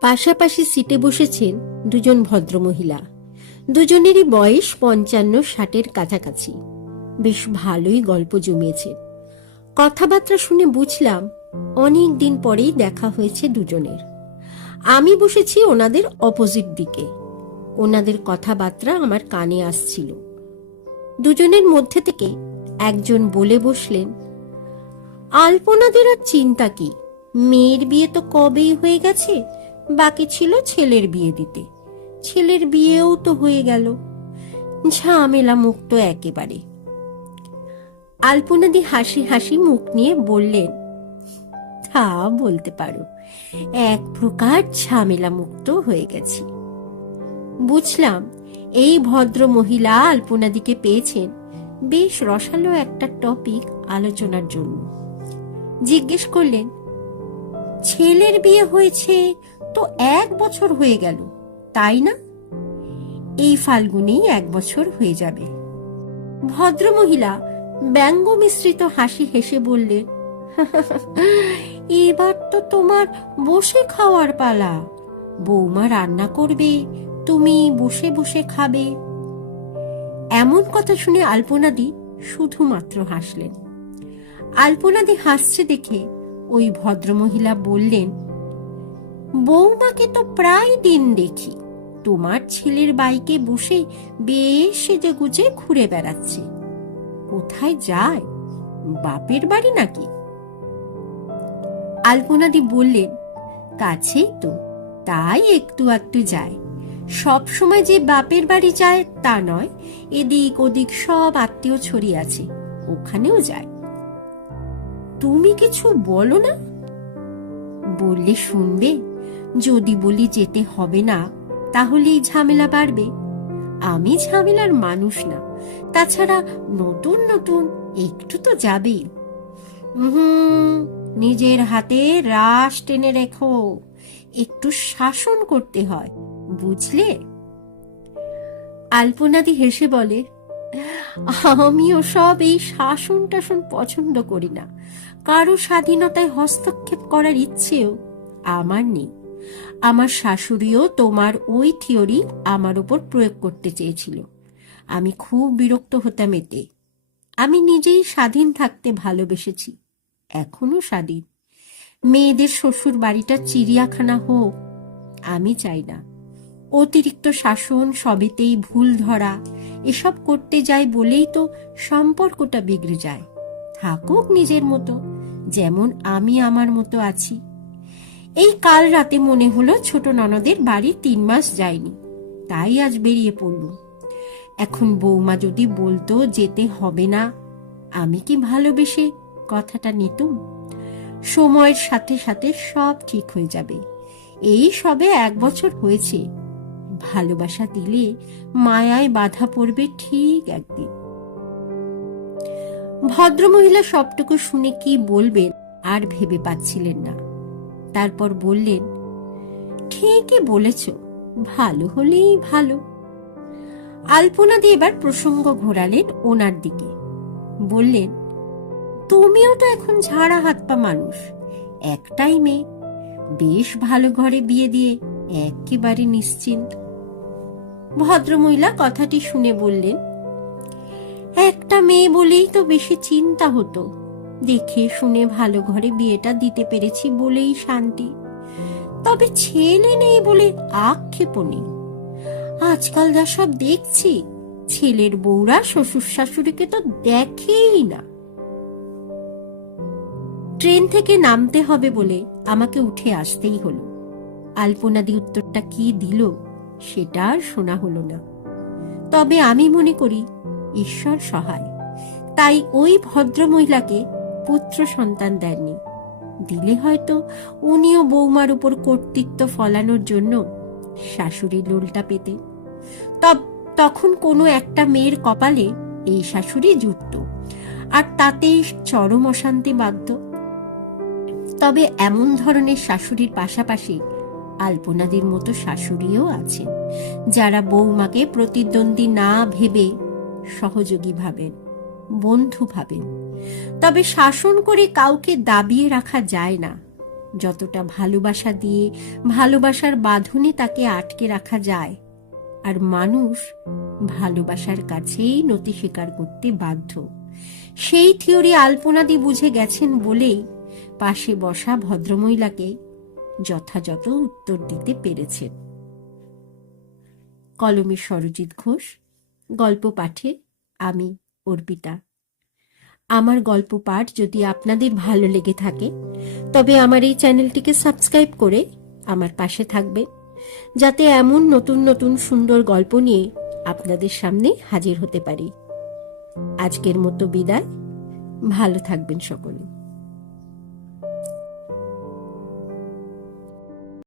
পাশাপাশি সিটে বসেছেন দুজন ভদ্রমহিলা। দুজনেরই বয়স পঞ্চান্ন ষাটের কাছাকাছি। বেশ ভালোই গল্প জমিয়েছে কথাবার্তা শুনে বুঝলাম অনেক দিন পরেই দেখা হয়েছে দুজনের। আমি বসেছি ওনাদের অপোজিট দিকে। ওনাদের কথাবার্তা আমার কানে আসছিল। দুজনের মধ্যে থেকে একজন বলে বসলেন, আলপনাদের আর চিন্তা কি? মেয়ের বিয়ে তো কবেই হয়ে গেছে? বাকি ছিল ছেলের বিয়ে দিতে। ছেলের বিয়েও তো হয়ে গেল। ঝামেলা মুক্ত একেবারে। আলপনাদি হাসি হাসি মুখ নিয়ে বললেন, তা বলতে পারো, এক প্রকার ঝামেলা মুক্ত হয়ে গেছি। বুঝলাম, এই ভদ্র মহিলা আলপনাদিকে পেয়েছেন বেশ রসালো একটা টপিক আলোচনার জন্য। জিজ্ঞেস করলেন, ছেলের বিয়ে হয়েছে তো এক বছর হয়ে গেল। তাই না? এই ফাল্গুনেই এক বছর হয়ে যাবে। ভদ্রমহিলা ব্যঙ্গ মিশ্রিত হাসি হেসে বললেন এবার তো তোমার বসে খাওয়ার পালা। বৌমা রান্না করবে, তুমি বসে বসে খাবে। এমন কথা শুনে আলপনাদি শুধুমাত্র হাসলেন। আলপনাদি হাসছে দেখে ওই ভদ্রমহিলা বললেন বৌমাকে তো প্রায় দিন দেখি। তোমার ছেলের বাইকে বসে বেশ সেজে গুজে ঘুরে বেড়াচ্ছে। কোথায় যায়? বাপের বাড়ি নাকি? আলপনাদি বললেন, কাছেই তো, তাই একটু একটু যায়। সব সময় যে বাপের বাড়ি যায় তা নয়, এদিক ওদিক সব আত্মীয় ছড়িয়ে আছে, ওখানেও যায়। তুমি কিছু বলো না? বললে শুনবে। যদি বলি যেতে হবে না, তাহলেই ঝামেলা বাড়বে। আমি ঝামেলার মানুষ না, তাছাড়া নতুন নতুন একটু তো যাবেই। হুম নিজের হাতে রাস টেনে রেখো, একটু শাসন করতে হয়, বুঝলে? আলপনাদি হেসে বলে, আমিও সব এই শাসন টাসন পছন্দ করি না। কারও স্বাধীনতায় হস্তক্ষেপ করার ইচ্ছেও আমার নেই। আমার শাশুড়িও তোমার ওই থিওরি আমার উপর প্রয়োগ করতে চেয়েছিল। আমি খুব বিরক্ত হতাম এতে। আমি নিজেই স্বাধীন থাকতে ভালোবেসেছি। এখনও স্বাধীন। মেয়েদের শ্বশুর বাড়িটা চিড়িয়াখানা হোক, আমি চাই না। অতিরিক্ত শাসন সবেতেই ভুল ধরা, এসব করতে যাই বলেই তো সম্পর্কটা বিগড়ে যায়। থাকুক নিজের মতো, যেমন আমি আমার মতো আছি। এই কাল রাতে মনে হলো ছোট ননদের বাড়ি তিন মাস যায়নি। তাই আজ বেরিয়ে পড়লুম। এখন বৌমা যদি বলতো যেতে হবে না, আমি কি ভালোবেসে কথাটা নিতুম? সময়ের সাথে সাথে সব ঠিক হয়ে যাবে। এই সবে এক বছর হয়েছে। ভালোবাসা দিলে মায়ায় বাধা পড়বে ঠিক একদিন। ভদ্রমহিলা সবটুকু শুনে কি বলবেন আর ভেবে পাচ্ছিলেন না। তারপর বললেন, ঠিকই বলেছ, ভালো হলেই ভালো। আলপনা দিয়ে এবার প্রসঙ্গ ঘোরালেন ওনার দিকে। বললেন, তুমিও তো এখন ঝাড়া হাত পা মানুষ, একটাই মেয়ে, বেশ ভালো ঘরে বিয়ে দিয়ে একেবারে নিশ্চিন্ত। ভদ্রমহিলা কথাটি শুনে বললেন, একটা মেয়ে বলেই তো বেশি চিন্তা হতো দেখে শুনে ভালো ঘরে বিয়েটা দিতে পেরেছি বলেই শান্তি। তবে ছেলে নেই বলে আক্ষেপ নেই। আজকাল যা সব দেখছি, ছেলের বউরা শ্বশুর শাশুড়িকে তো দেখেই না। ট্রেন থেকে নামতে হবে বলে আমাকে উঠে আসতেই হলো। আলপনাদি উত্তরটা কি দিল সেটা আর শোনা হলো না। তবে আমি মনে করি, ঈশ্বর সহায়। তাই ওই ভদ্র মহিলাকে পুত্র সন্তান দেননি। দিলে হয়তো উনিও বৌমার উপর কর্তৃত্ব ফলানোর জন্য শাশুড়ি লোলটা পেতেন। তব তখন কোনো একটা মেয়ের কপালে এই শাশুড়ি জুটত আর তাতেই চরম অশান্তি বাধ্য তবে এমন ধরনের শাশুড়ির পাশাপাশি আলপনাদের মতো শাশুড়িও আছেন, যারা বৌমাকে প্রতিদ্বন্দ্বী না ভেবে সহযোগী ভাবেন। বন্ধু ভাবেন তবে শাসন করে কাউকে দাবিয়ে রাখা যায় না। যতটা ভালোবাসা দিয়ে ভালোবাসার বাঁধনে তাকে আটকে রাখা যায়, আর মানুষ ভালোবাসার কাছেই নতি স্বীকার করতে বাধ্য। সেই থিওরি আলপনাদি বুঝে গেছেন বলেই পাশে বসা ভদ্রমহিলাকে যথাযথ উত্তর দিতে পেরেছেন। কলমে সরজিৎ ঘোষ, গল্প পাঠে আমি অর্পিতা। আমার গল্প পাঠ যদি আপনাদের ভালো লেগে থাকে, তবে আমার এই চ্যানেলটিকে সাবস্ক্রাইব করে আমার পাশে থাকবে যাতে এমন নতুন নতুন সুন্দর গল্প নিয়ে আপনাদের সামনে হাজির হতে পারি। আজকের মতো বিদায়। ভালো থাকবেন সকলে।